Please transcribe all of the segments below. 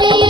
করে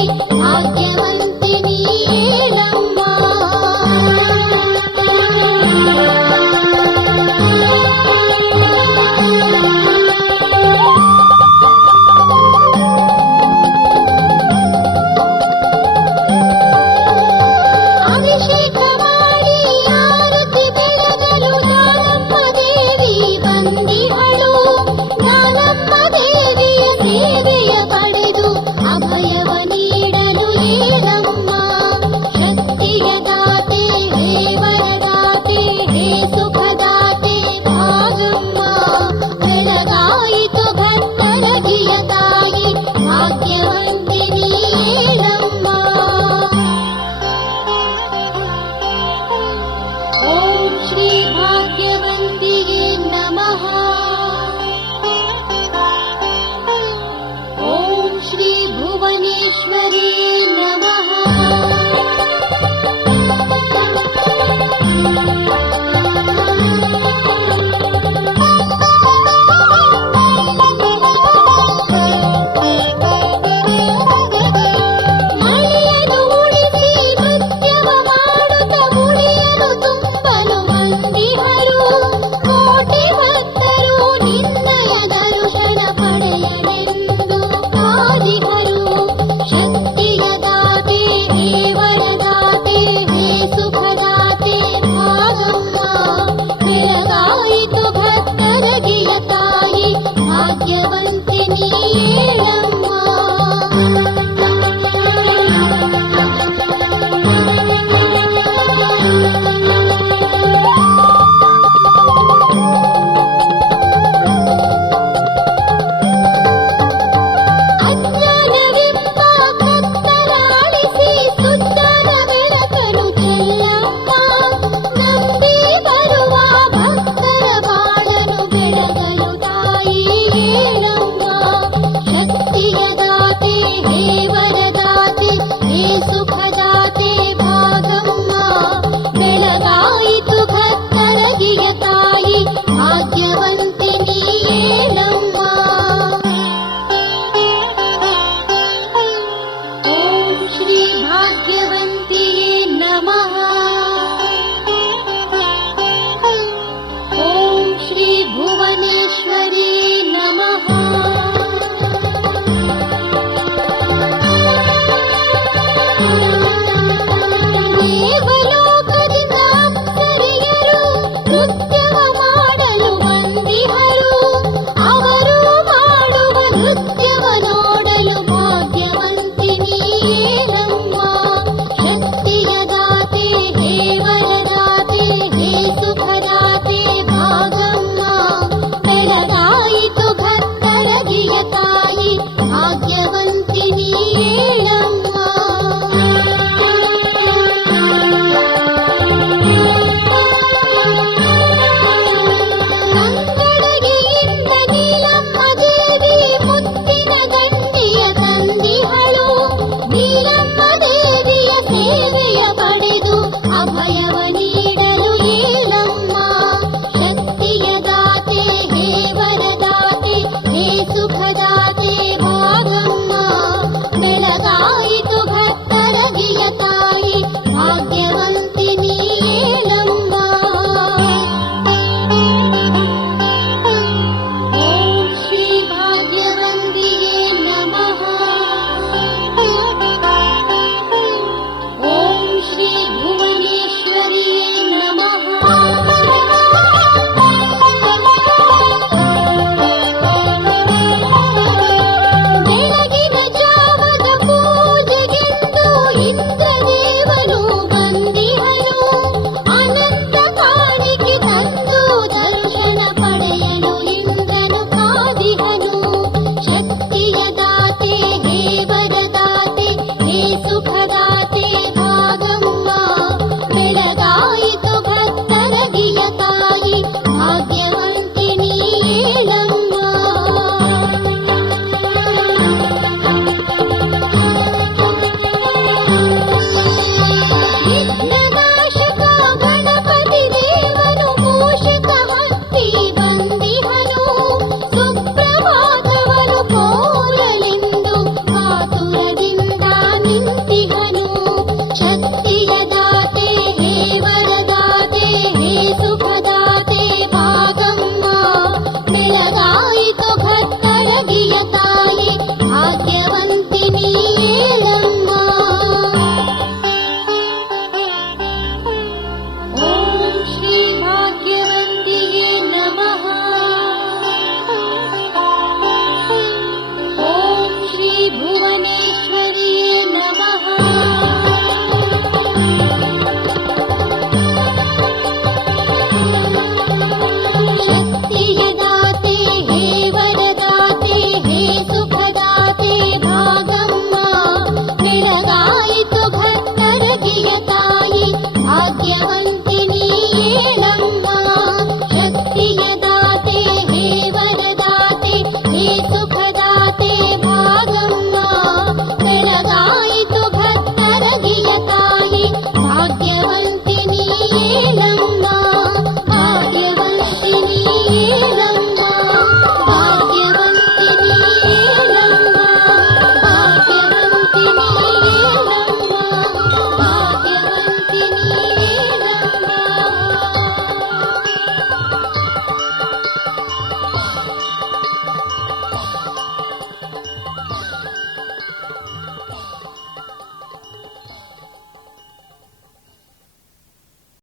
thank you.